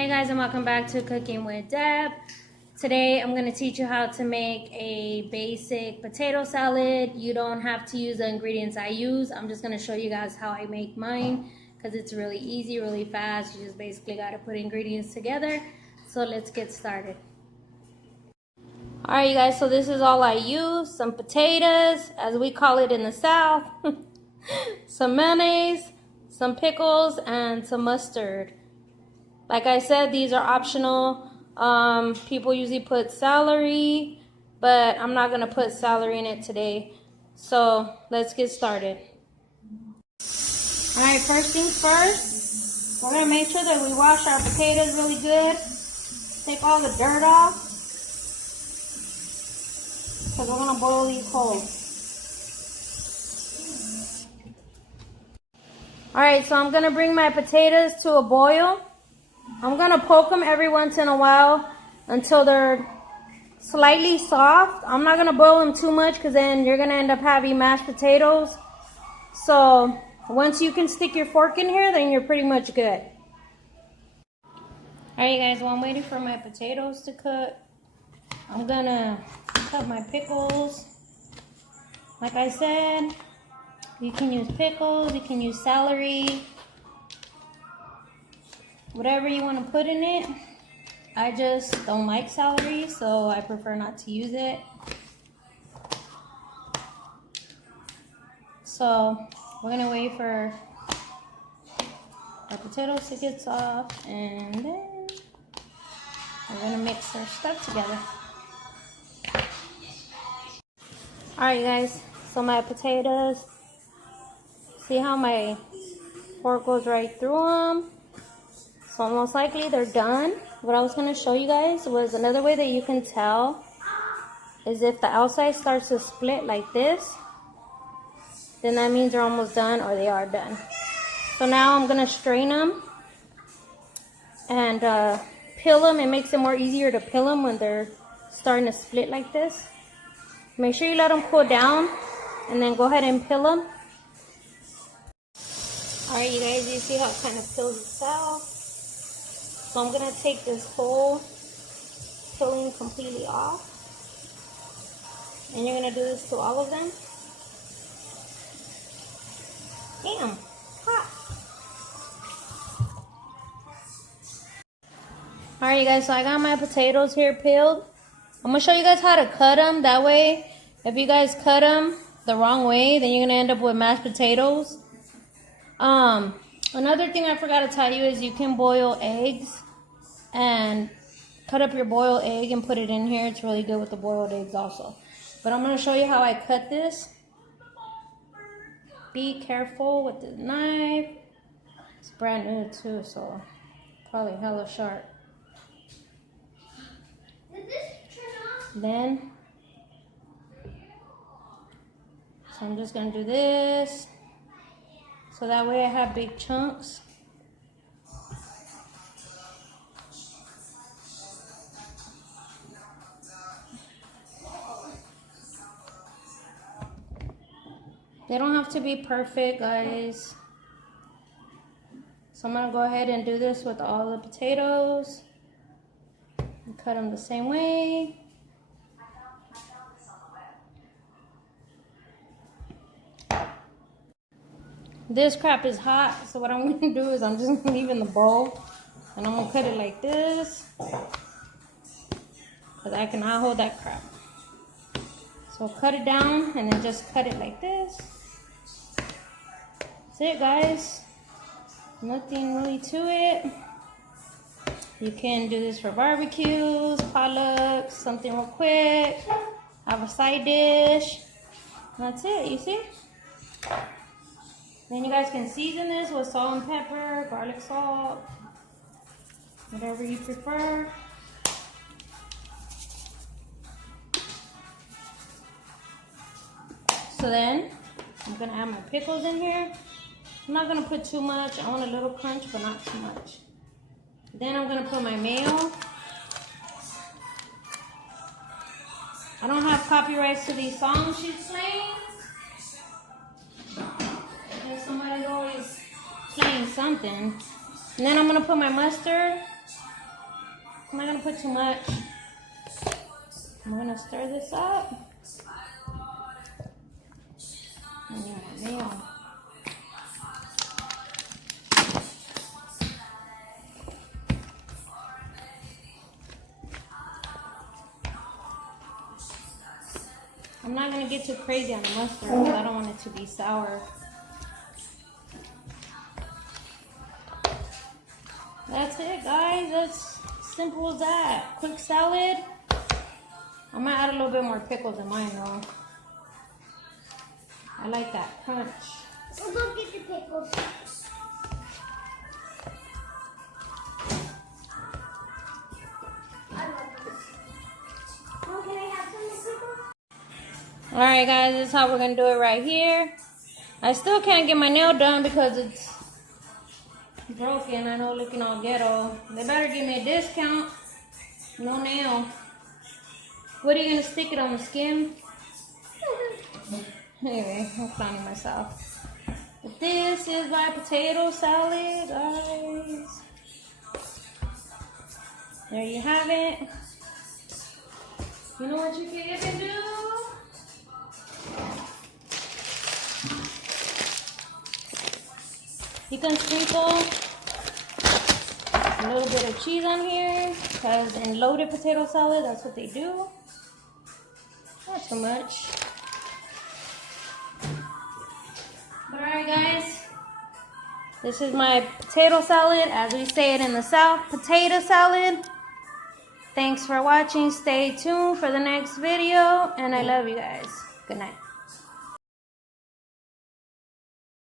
Hey guys, and welcome back to Cooking with Deb. Today I'm going to teach you how to make a basic potato salad. You don't have to use the ingredients I use. I'm just going to show you guys how I make mine because it's really easy, really fast. You just basically got to put ingredients together. So let's get started. Alright you guys, so this is all I use. Some potatoes, as we call it in the South. Some mayonnaise, some pickles, and some mustard. Like I said, these are optional. People usually put celery, but I'm not going to put celery in it today. So let's get started. Alright, first things first, we're going to make sure that we wash our potatoes really good. Take all the dirt off, because we're going to boil these whole. Alright, so I'm going to bring my potatoes to a boil. I'm going to poke them every once in a while until they're slightly soft. I'm not going to boil them too much because then you're going to end up having mashed potatoes. So once you can stick your fork in here, then you're pretty much good. Alright guys, while I'm waiting for my potatoes to cook, I'm going to cut my pickles. Like I said, you can use pickles, you can use celery. Whatever you want to put in it. I just don't like celery, so I prefer not to use it. So we're going to wait for our potatoes to get soft, and then we're going to mix our stuff together. Alright guys, so my potatoes, see how my fork goes right through them? So most likely they're done. What I was going to show you guys was another way that you can tell is if the outside starts to split like this, then that means they're almost done or they are done. So now I'm going to strain them and peel them. It makes it more easier to peel them when they're starting to split like this. Make sure you let them cool down and then go ahead and peel them. Alright you guys, you see how it kind of peels itself? So I'm going to take this whole peeling completely off. And you're going to do this to all of them. Damn, hot. Alright you guys, so I got my potatoes here peeled. I'm going to show you guys how to cut them. That way, if you guys cut them the wrong way, then you're going to end up with mashed potatoes. Another thing I forgot to tell you is you can boil eggs and cut up your boiled egg and put it in here. It's really good with the boiled eggs also. But I'm going to show you how I cut this. Be careful with the knife. It's brand new too, so probably hella sharp. Then, so I'm just going to do this. So that way I have big chunks. They don't have to be perfect, guys. So I'm going to go ahead and do this with all the potatoes. And cut them the same way. This crap is hot, so what I'm going to do is I'm just going to leave it in the bowl. And I'm going to cut it like this. Because I cannot hold that crap. So cut it down and then just cut it like this. That's it guys. Nothing really to it. You can do this for barbecues, potlucks, something real quick. Have a side dish. That's it, you see? Then you guys can season this with salt and pepper, garlic salt, whatever you prefer. So then, I'm going to add my pickles in here. I'm not going to put too much. I want a little crunch, but not too much. Then I'm going to put my mayo. I don't have copyrights to these songs she's playing. Somebody's always playing something. And then I'm going to put my mustard. I'm not gonna put too much. I'm gonna stir this up. Man. I'm not gonna get too crazy on the mustard because I don't want it to be sour. That's it, guys. That's simple as that. Quick salad. I'm gonna add a little bit more pickles in mine though. I like that crunch. We'll go get the pickles. Alright guys, this is how we're gonna do it right here. I still can't get my nail done because it's broken. I know, looking all ghetto. They better give me a discount. No nail. What are you gonna stick it on the skin? Anyway, I'm clowning myself. But this is my potato salad, guys. There you have it. You know what you can even do? You can sprinkle a little bit of cheese on here because in loaded potato salad, that's what they do. Not too much. Alright guys, this is my potato salad, as we say it in the South, potato salad. Thanks for watching. Stay tuned for the next video, and I love you guys. Good night.